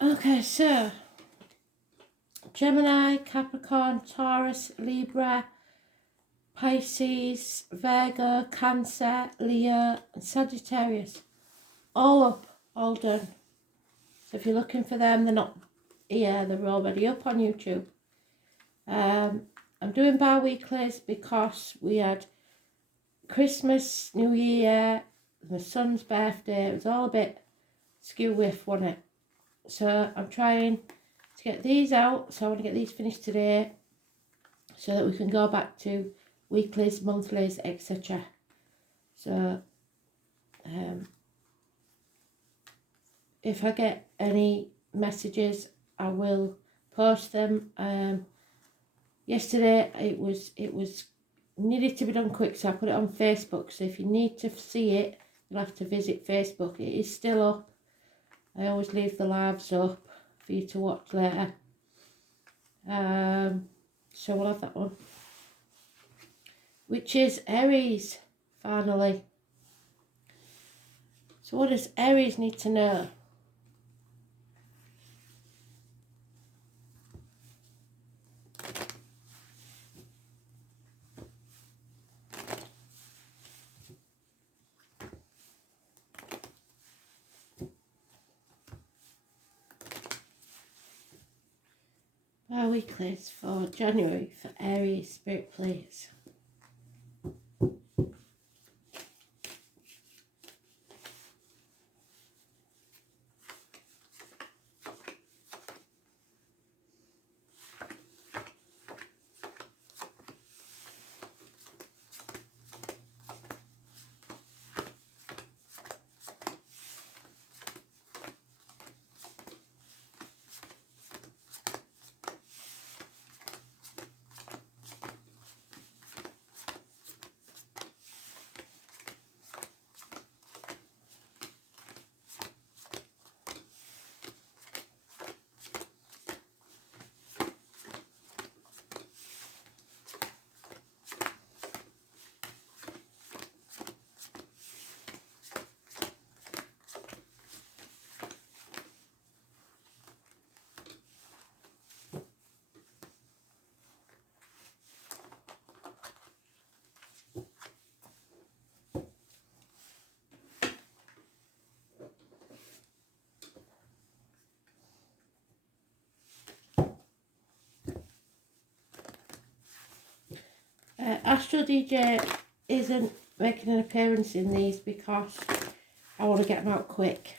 Okay, so Gemini, Capricorn, Taurus, Libra, Pisces, Virgo, Cancer, Leo, and Sagittarius. All up, all done. So if you're looking for them, they're not here, they're already up on YouTube. I'm doing bi-weeklies because we had Christmas, New Year, my son's birthday. It was all a bit skew-whiff, wasn't it? So I'm trying to get these out. So I want to get these finished today so that we can go back to weeklies, monthlies, etc. So if I get any messages, I will post them. Yesterday it was needed to be done quick, so I put it on Facebook. So if you need to see it, you'll have to visit Facebook. It is still up. I always leave the lives up for you to watch later. So we'll have that one, which is Aries, finally. So what does Aries need to know? Bi-weeklies for January for Aries, Spirit please. Astro DJ isn't making an appearance in these because I want to get them out quick.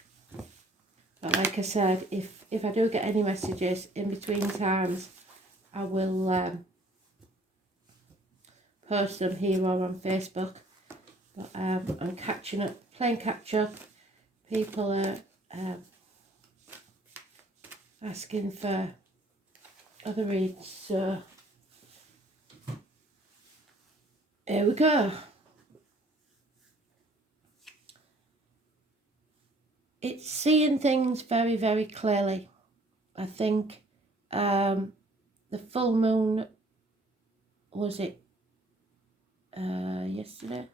But like I said, if I do get any messages in between times, I will post them here or on Facebook. But I'm catching up, playing catch up. People are asking for other reads, so here we go. It's seeing things very, very clearly. I think the full moon, was it yesterday?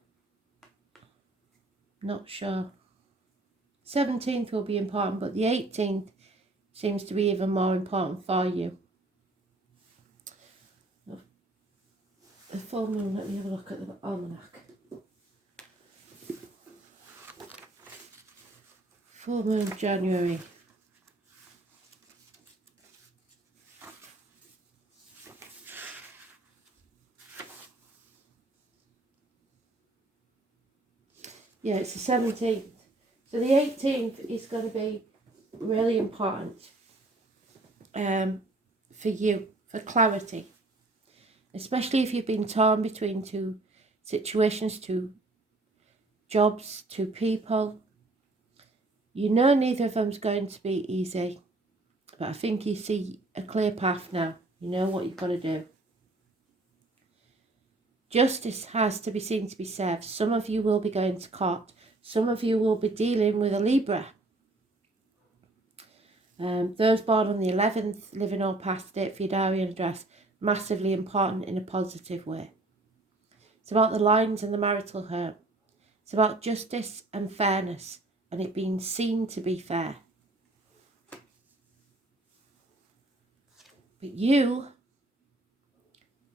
Not sure. 17th will be important, but the 18th seems to be even more important for you. The full moon, let me have a look at the almanac. Full moon January. Yeah, it's the 17th. So the 18th is going to be really important for you, for clarity. Especially if you've been torn between two situations, two jobs, two people. You know neither of them's going to be easy, but I think you see a clear path now. You know what you've got to do. Justice has to be seen to be served. Some of you will be going to court. Some of you will be dealing with a Libra. Those born on the 11th, living or past date for your diary and address, massively important in a positive way. It's about the lines and the marital home. It's about justice and fairness and it being seen to be fair. But you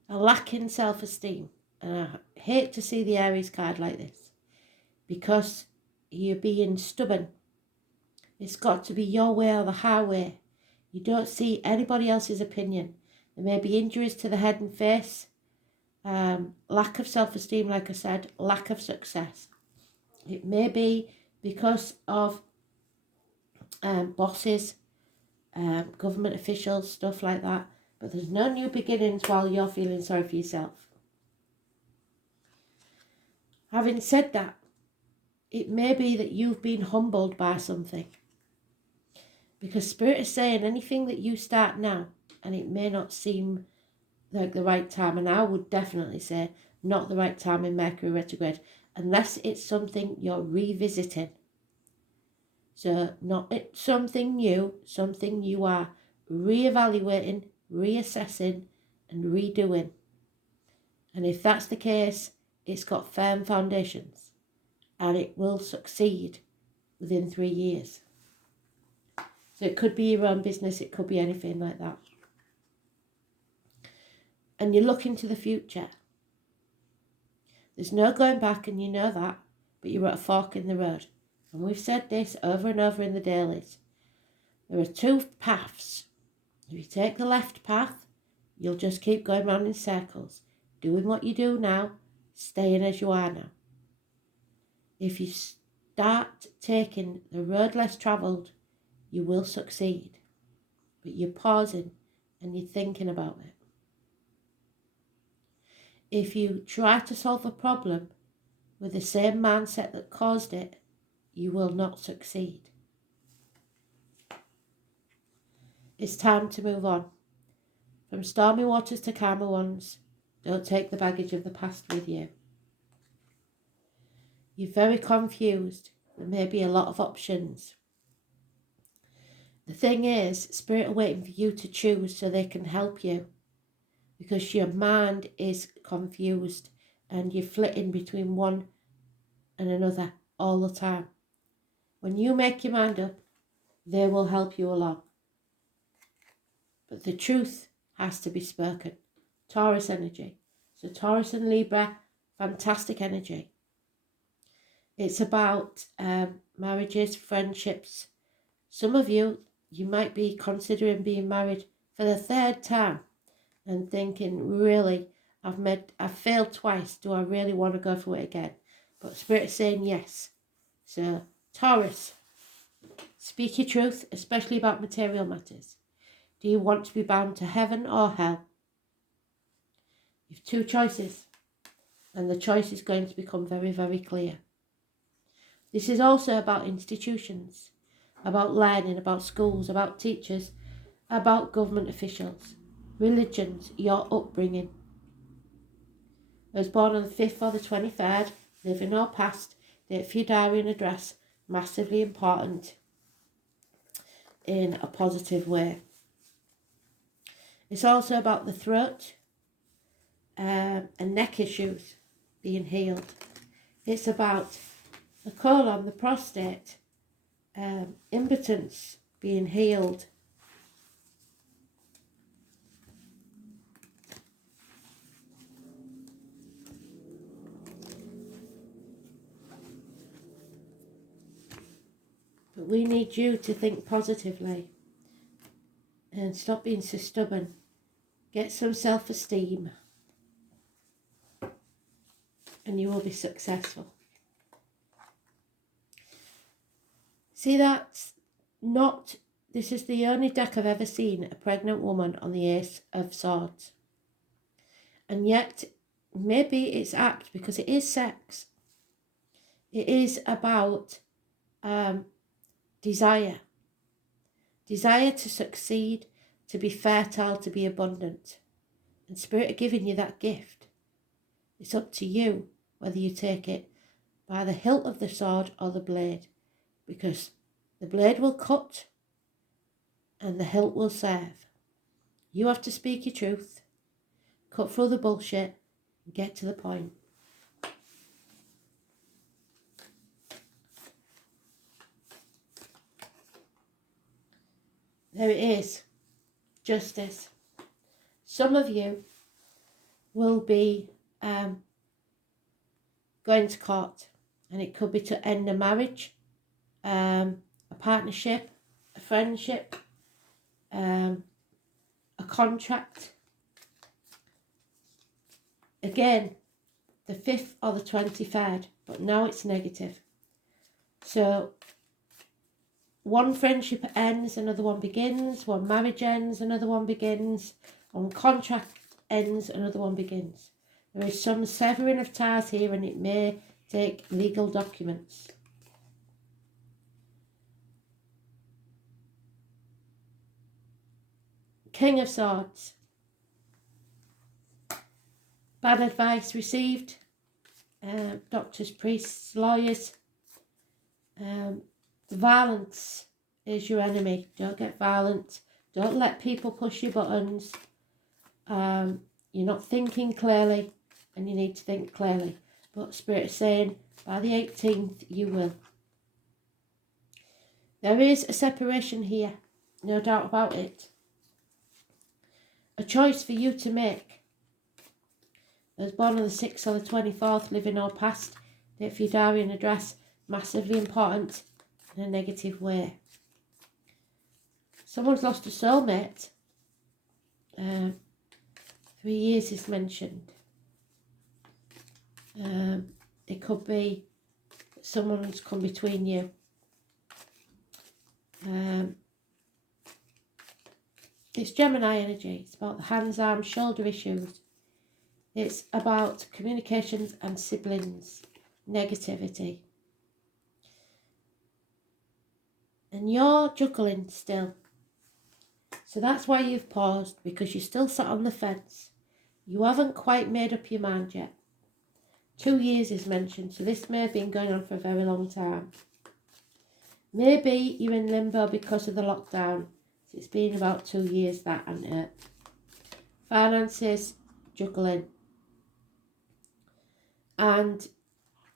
are lacking self-esteem. And I hate to see the Aries card like this, because you're being stubborn. It's got to be your way or the highway. You don't see anybody else's opinion. There may be injuries to the head and face, lack of self-esteem, like I said, lack of success. It may be because of bosses, government officials, stuff like that. But there's no new beginnings while you're feeling sorry for yourself. Having said that, it may be that you've been humbled by something. Because Spirit is saying anything that you start now, and it may not seem like the right time, and I would definitely say not the right time in Mercury retrograde, unless it's something you're revisiting. So not something new, something you are reevaluating, reassessing and redoing. And if that's the case, it's got firm foundations and it will succeed within 3 years. So it could be your own business, it could be anything like that. And you look into the future. There's no going back, and you know that, but you're at a fork in the road. And we've said this over and over in the dailies. There are two paths. If you take the left path, you'll just keep going round in circles, doing what you do now, staying as you are now. If you start taking the road less travelled, you will succeed. But you're pausing and you're thinking about it. If you try to solve a problem with the same mindset that caused it, you will not succeed. It's time to move on. From stormy waters to calmer ones, don't take the baggage of the past with you. You're very confused. There may be a lot of options. The thing is, Spirit are waiting for you to choose so they can help you, because your mind is confused and you're flitting between one and another all the time. When you make your mind up, they will help you along. But the truth has to be spoken. Taurus energy. So Taurus and Libra, fantastic energy. It's about marriages, friendships. Some of you might be considering being married for the 3rd time and thinking, really, I've failed twice. Do I really want to go for it again? But Spirit is saying yes. So Taurus, speak your truth, especially about material matters. Do you want to be bound to heaven or hell? You have 2 choices, and the choice is going to become very, very clear. This is also about institutions, about learning, about schools, about teachers, about government officials, religions, your upbringing. I was born on the 5th or the 23rd, living or past, date for your diary and address, massively important in a positive way. It's also about the throat and neck issues being healed. It's about the colon, the prostate, impotence being healed. But we need you to think positively and stop being so stubborn. Get some self-esteem and you will be successful. See, this is the only deck I've ever seen a pregnant woman on the Ace of Swords. And yet, maybe it's apt because it is sex. It is about desire. Desire to succeed, to be fertile, to be abundant. And Spirit are giving you that gift. It's up to you whether you take it by the hilt of the sword or the blade. Because the blade will cut and the hilt will serve. You have to speak your truth, cut through the bullshit, and get to the point. There it is. Justice. Some of you will be going to court, and it could be to end a marriage, a partnership, a friendship, a contract. Again, the 5th or the 23rd, but now it's negative. So one friendship ends, another one begins. One marriage ends, another one begins. One contract ends, another one begins. There is some severing of ties here, and it may take legal documents. King of Swords. Bad advice received. Doctors, priests, lawyers. Violence is your enemy. Don't get violent. Don't let people push your buttons. You're not thinking clearly, and you need to think clearly. But Spirit is saying by the 18th you will. There is a separation here, no doubt about it. A choice for you to make. Those born on the 6th or the 24th, living or past, date for your diary and address, massively important in a negative way. Someone's lost a soulmate. 3 years is mentioned. It could be someone's come between you. It's Gemini energy. It's about the hands, arms, shoulder issues. It's about communications and siblings. Negativity. And you're juggling still. So that's why you've paused, because you're still sat on the fence. You haven't quite made up your mind yet. 2 years is mentioned, so this may have been going on for a very long time. Maybe you're in limbo because of the lockdown. So it's been about 2 years, that, hasn't it? Finances, juggling. And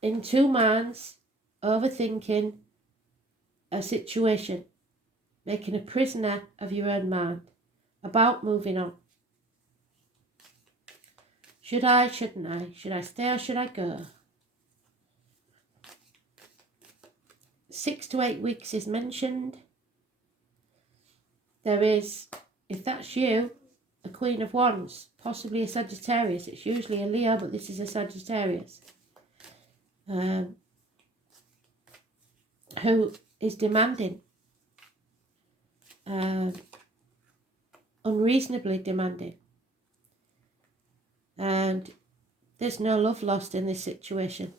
in two minds, overthinking a situation, making a prisoner of your own mind, about moving on. Should I, shouldn't I? Should I stay or should I go? 6 to 8 weeks is mentioned. There is, if that's you, a Queen of Wands, possibly a Sagittarius. It's usually a Leo, but this is a Sagittarius. Who is demanding. Unreasonably demanding. And there's no love lost in this situation.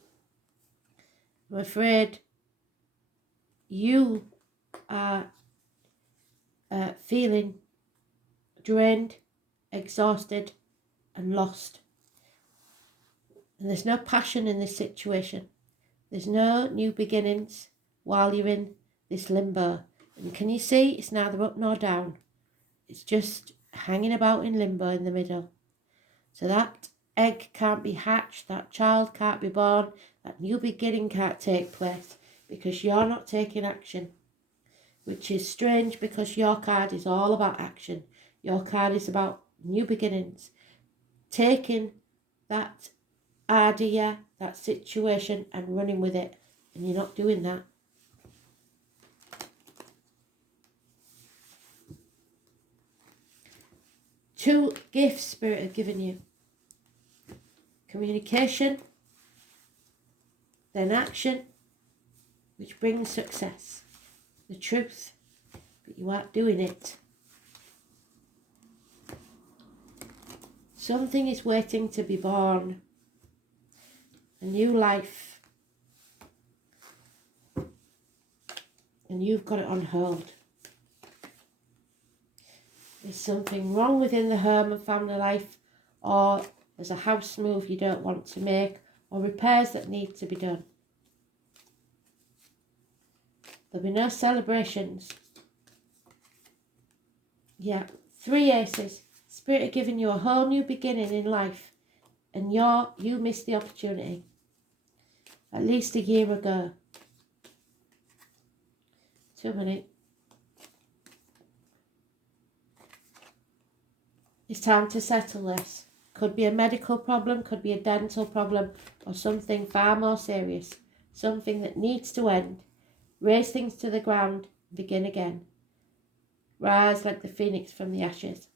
I'm afraid you are feeling drained, exhausted and lost. And there's no passion in this situation. There's no new beginnings while you're in this limbo. And can you see, it's neither up nor down. It's just hanging about in limbo in the middle. So that egg can't be hatched, that child can't be born, that new beginning can't take place because you're not taking action. Which is strange because your card is all about action. Your card is about new beginnings. Taking that idea, that situation and running with it. And you're not doing that. Two gifts Spirit have given you. Communication, then action, which brings success. The truth, but you aren't doing it. Something is waiting to be born. A new life. And you've got it on hold. There's something wrong within the home and family life, or there's a house move you don't want to make, or repairs that need to be done. There'll be no celebrations. Yeah, 3 aces. Spirit are giving you a whole new beginning in life, and you missed the opportunity. At least a year ago. 2 minutes. It's time to settle this. Could be a medical problem, could be a dental problem, or something far more serious. Something that needs to end. Raise things to the ground, begin again. Rise like the phoenix from the ashes.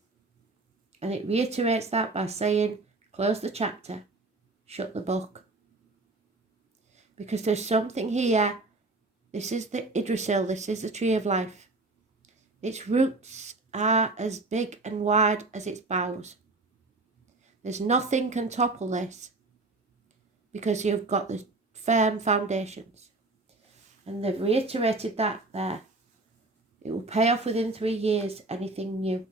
And it reiterates that by saying, close the chapter, shut the book. Because there's something here. This is the Yggdrasil, this is the tree of life. Its roots are as big and wide as its boughs. There's nothing can topple this because you've got the firm foundations. And they've reiterated that there. It will pay off within 3 years, anything new.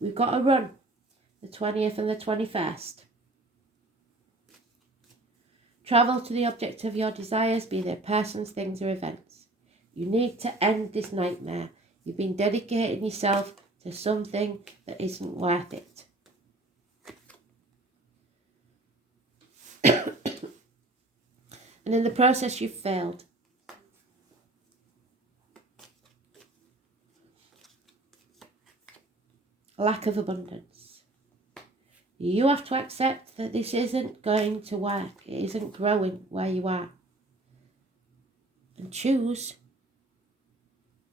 We've got a run, the 20th and the 21st. Travel to the object of your desires, be they persons, things or events. You need to end this nightmare. You've been dedicating yourself to something that isn't worth it. And in the process you've failed. Lack of abundance. You have to accept that this isn't going to work. It isn't growing where you are. And choose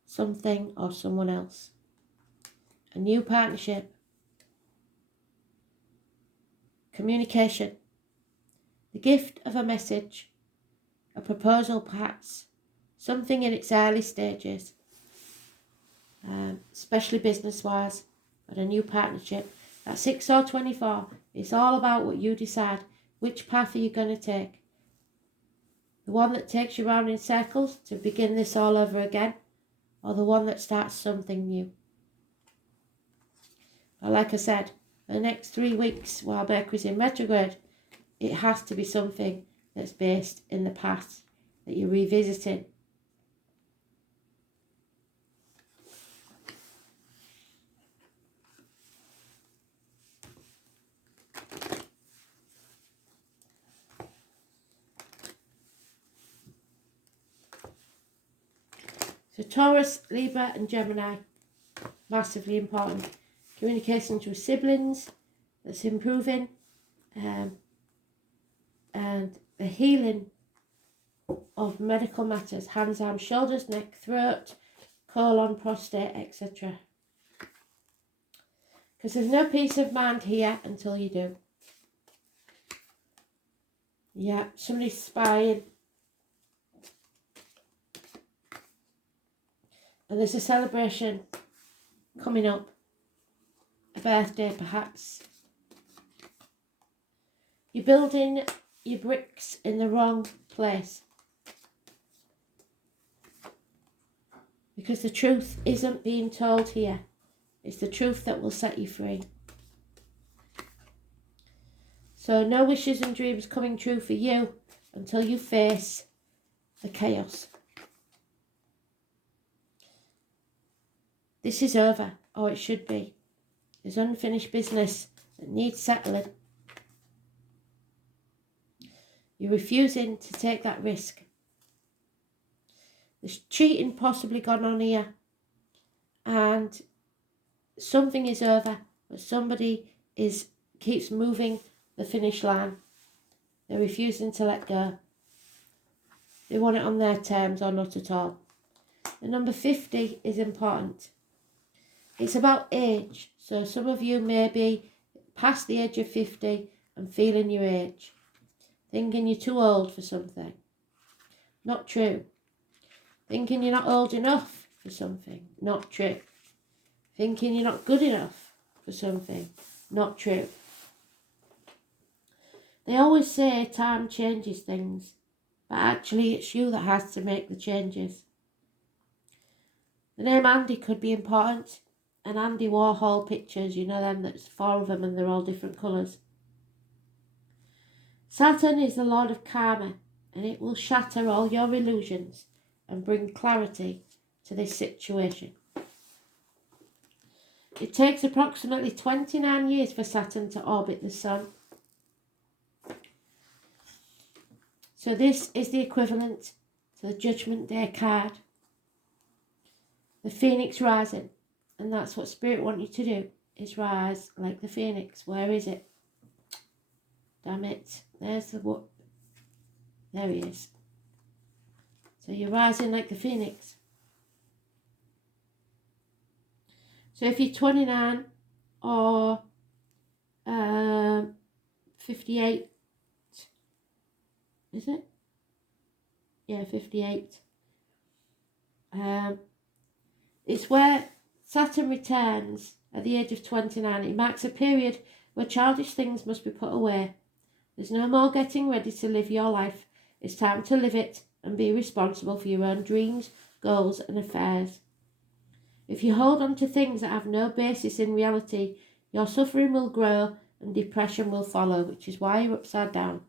something or someone else. A new partnership. Communication. The gift of a message. A proposal perhaps. Something in its early stages. Especially business-wise. But a new partnership. At 6 or 24, it's all about what you decide. Which path are you going to take? The one that takes you round in circles to begin this all over again? Or the one that starts something new? But like I said, the next 3 weeks while Mercury's in retrograde, it has to be something that's based in the past that you're revisiting. So Taurus, Libra and Gemini, massively important. Communication with siblings, that's improving. And the healing of medical matters, hands, arms, shoulders, neck, throat, colon, prostate, etc. Because there's no peace of mind here until you do. Yeah, somebody's spying. And there's a celebration coming up. A birthday, perhaps. You're building your bricks in the wrong place. Because the truth isn't being told here. It's the truth that will set you free. So no wishes and dreams coming true for you until you face the chaos. This is over, or it should be. There's unfinished business that needs settling. You're refusing to take that risk. There's cheating possibly gone on here. And something is over, but somebody keeps moving the finish line. They're refusing to let go. They want it on their terms or not at all. The number 50 is important. It's about age. So some of you may be past the age of 50 and feeling your age. Thinking you're too old for something. Not true. Thinking you're not old enough for something. Not true. Thinking you're not good enough for something. Not true. They always say time changes things. But actually it's you that has to make the changes. The name Andy could be important. And Andy Warhol pictures, you know them, there's 4 of them and they're all different colours. Saturn is the Lord of Karma, and it will shatter all your illusions and bring clarity to this situation. It takes approximately 29 years for Saturn to orbit the Sun. So this is the equivalent to the Judgment Day card. The Phoenix rising, and that's what Spirit want you to do. is rise like the phoenix. Where is it? Damn it. There's the what? There he is. So you're rising like the phoenix. So if you're 29 or 58, is it? Yeah, 58. It's where Saturn returns at the age of 29. It marks a period where childish things must be put away. There's no more getting ready to live your life. It's time to live it and be responsible for your own dreams, goals and affairs. If you hold on to things that have no basis in reality, your suffering will grow and depression will follow, which is why you're upside down.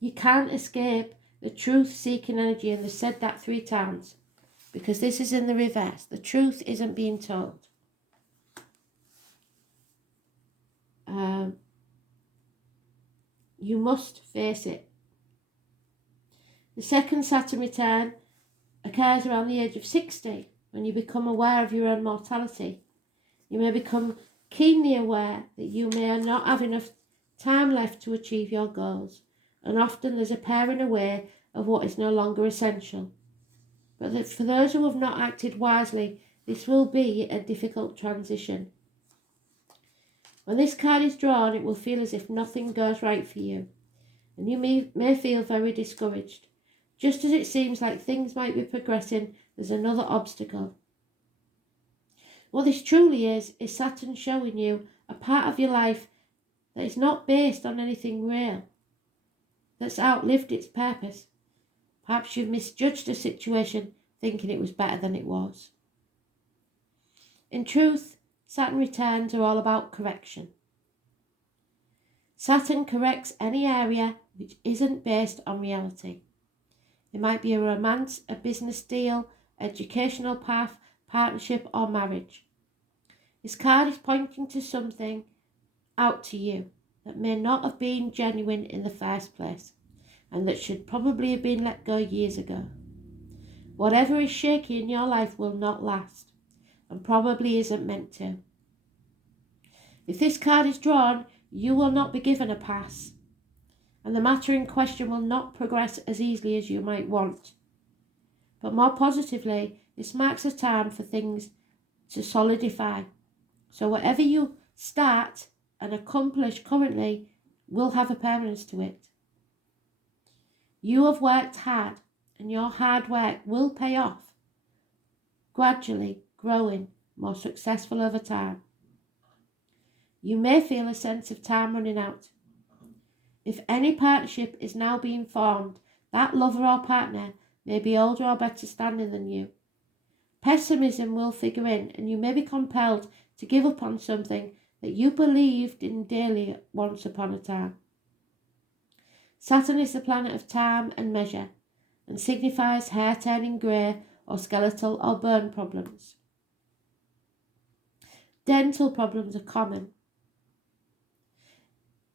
You can't escape the truth-seeking energy, and they said that 3 times, because this is in the reverse. The truth isn't being told. You must face it. The second Saturn return occurs around the age of 60, when you become aware of your own mortality. You may become keenly aware that you may not have enough time left to achieve your goals, and often there's a paring away of what is no longer essential. But that for those who have not acted wisely, this will be a difficult transition. When this card is drawn, it will feel as if nothing goes right for you, and you may feel very discouraged. Just as it seems like things might be progressing, there's another obstacle. What this truly is Saturn showing you a part of your life that is not based on anything real, that's outlived its purpose. Perhaps you've misjudged a situation, thinking it was better than it was. In truth, Saturn returns are all about correction. Saturn corrects any area which isn't based on reality. It might be a romance, a business deal, educational path, partnership or marriage. This card is pointing to something out to you that may not have been genuine in the first place, and that should probably have been let go years ago. Whatever is shaky in your life will not last, and probably isn't meant to. If this card is drawn, you will not be given a pass, and the matter in question will not progress as easily as you might want. But more positively, this marks a time for things to solidify. So whatever you start and accomplish currently will have a permanence to it. You have worked hard, and your hard work will pay off, gradually growing more successful over time. You may feel a sense of time running out. If any partnership is now being formed, that lover or partner may be older or better standing than you. Pessimism will figure in, and you may be compelled to give up on something that you believed in dearly once upon a time. Saturn is the planet of time and measure, and signifies hair turning grey or skeletal or bone problems. Dental problems are common.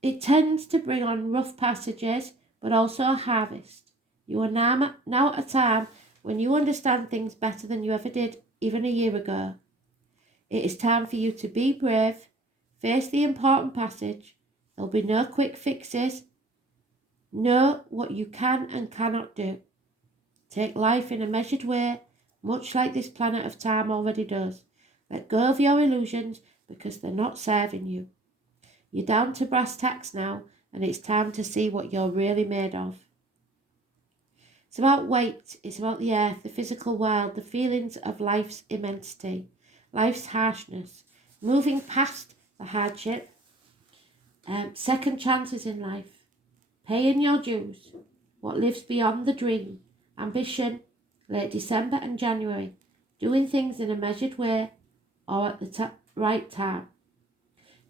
It tends to bring on rough passages, but also a harvest. You are now at a time when you understand things better than you ever did even a year ago. It is time for you to be brave, face the important passage. There'll be no quick fixes. Know what you can and cannot do. Take life in a measured way, much like this planet of time already does. Let go of your illusions because they're not serving you. You're down to brass tacks now, and it's time to see what you're really made of. It's about weight, it's about the earth, the physical world, the feelings of life's immensity, life's harshness, moving past the hardship, second chances in life, paying your dues, what lives beyond the dream, ambition, late December and January, doing things in a measured way or at the right time.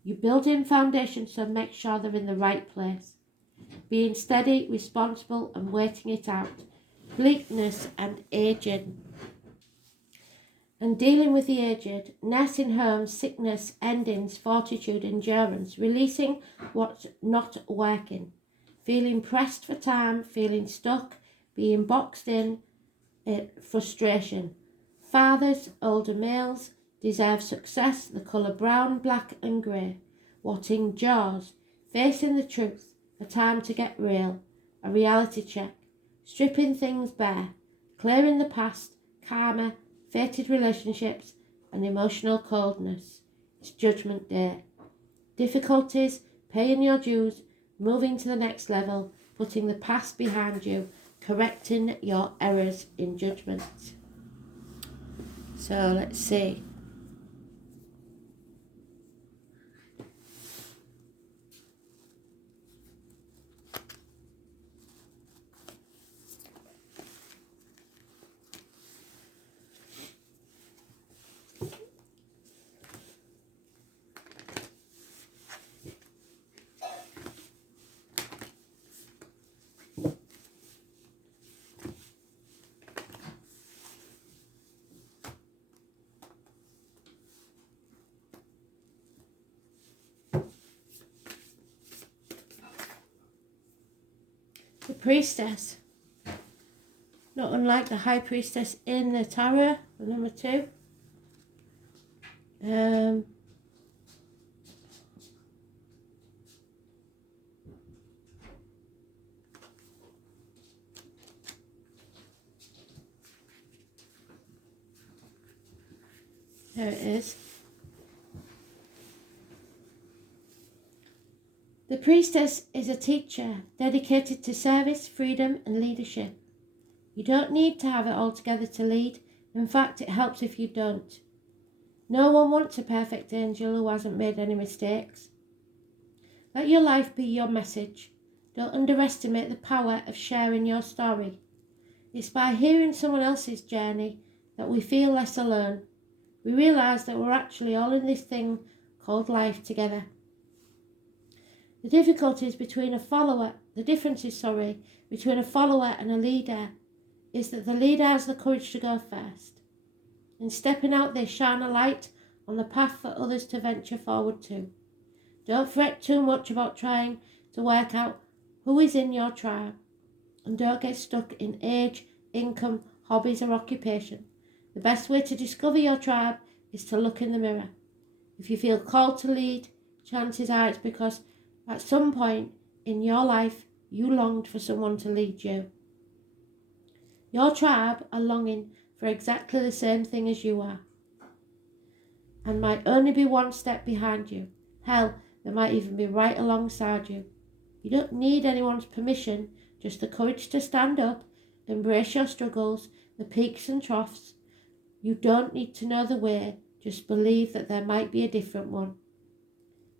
You build in foundations, so make sure they're in the right place. Being steady, responsible and waiting it out. Bleakness and aging. And dealing with the aged. Nursing homes, sickness, endings, fortitude, endurance. Releasing what's not working. Feeling pressed for time, feeling stuck, being boxed in, frustration. Fathers, older males, deserve success, the colour brown, black and grey. Watching Jaws, facing the truth, a time to get real, a reality check, stripping things bare, clearing the past, karma, fated relationships and emotional coldness. It's Judgment Day. Difficulties, paying your dues, moving to the next level, putting the past behind you, correcting your errors in judgment. So let's see. The Priestess, not unlike the High Priestess in the Tarot, the number 2. There it is. The Priestess is a teacher dedicated to service, freedom and leadership. You don't need to have it all together to lead. In fact, it helps if you don't. No one wants a perfect angel who hasn't made any mistakes. Let your life be your message. Don't underestimate the power of sharing your story. It's by hearing someone else's journey that we feel less alone. We realise that we're actually all in this thing called life together. The difficulties between a follower, the differences, between a follower and a leader is that the leader has the courage to go first. In stepping out, they shine a light on the path for others to venture forward to. Don't fret too much about trying to work out who is in your tribe. And don't get stuck in age, income, hobbies or occupation. The best way to discover your tribe is to look in the mirror. If you feel called to lead, chances are it's because at some point in your life you longed for someone to lead you. Your tribe are longing for exactly the same thing as you are, and might only be one step behind you. Hell, they might even be right alongside you. You don't need anyone's permission, just the courage to stand up, embrace your struggles, the peaks and troughs. You don't need to know the way, just believe that there might be a different one.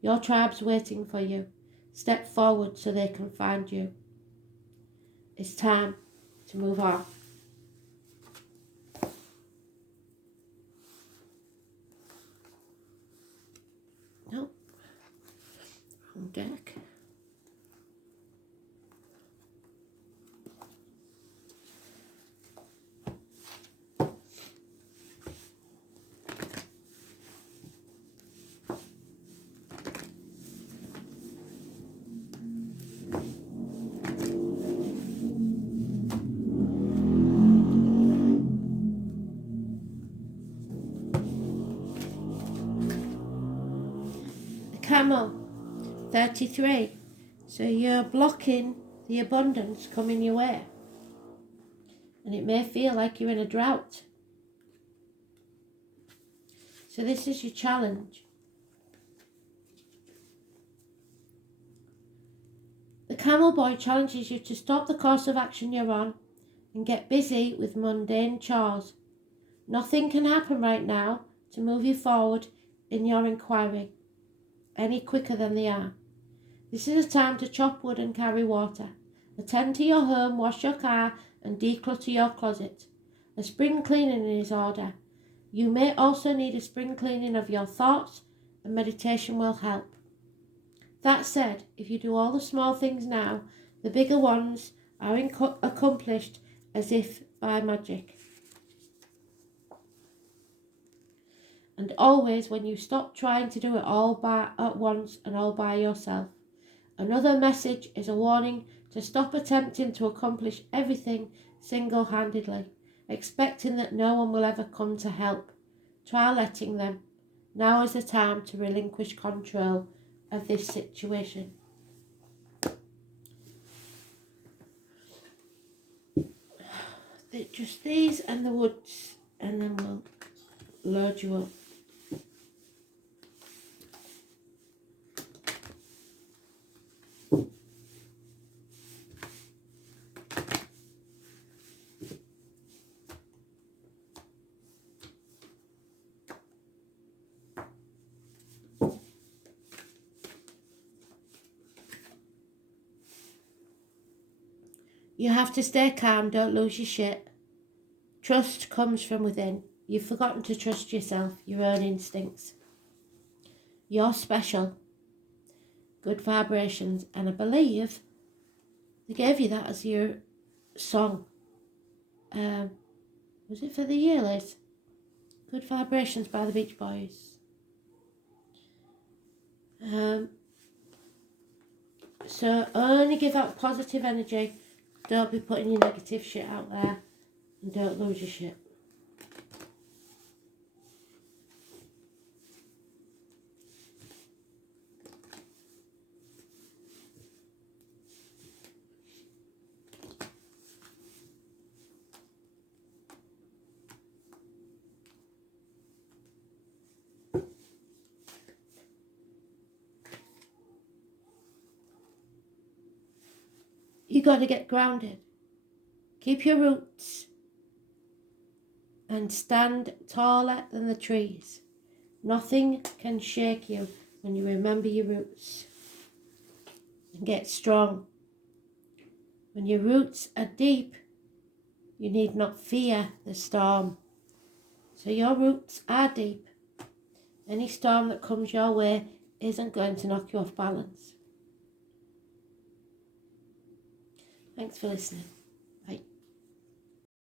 Your tribe's waiting for you. Step forward so they can find you. It's time to move on. Nope. Wrong deck. Camel, 33. So you're blocking the abundance coming your way. And it may feel like you're in a drought. So this is your challenge. The Camel Boy challenges you to stop the course of action you're on and get busy with mundane chores. Nothing can happen right now to move you forward in your inquiry any quicker than they are. This is a time to chop wood and carry water. Attend to your home, wash your car and declutter your closet. A spring cleaning is order. You may also need a spring cleaning of your thoughts, and meditation will help. That said, if you do all the small things now, the bigger ones are accomplished as if by magic. And always when you stop trying to do it all at once and all by yourself. Another message is a warning to stop attempting to accomplish everything single-handedly. expecting that no one will ever come to help. Try letting them. Now is the time to relinquish control of this situation. Just these and the woods, and then we'll load you up. You have to stay calm, don't lose your shit. Trust comes from within. You've forgotten to trust yourself, your own instincts. You're special. Good vibrations, and I believe they gave you that as your song. Was it for the year, Liz? Good Vibrations by the Beach Boys. So only give out positive energy. Don't be putting your negative shit out there, and don't lose your shit. You got to get grounded. Keep your roots and stand taller than the trees. Nothing can shake you when you remember your roots. And get strong. When your roots are deep, you need not fear the storm. So your roots are deep. Any storm that comes your way isn't going to knock you off balance. Thanks for listening.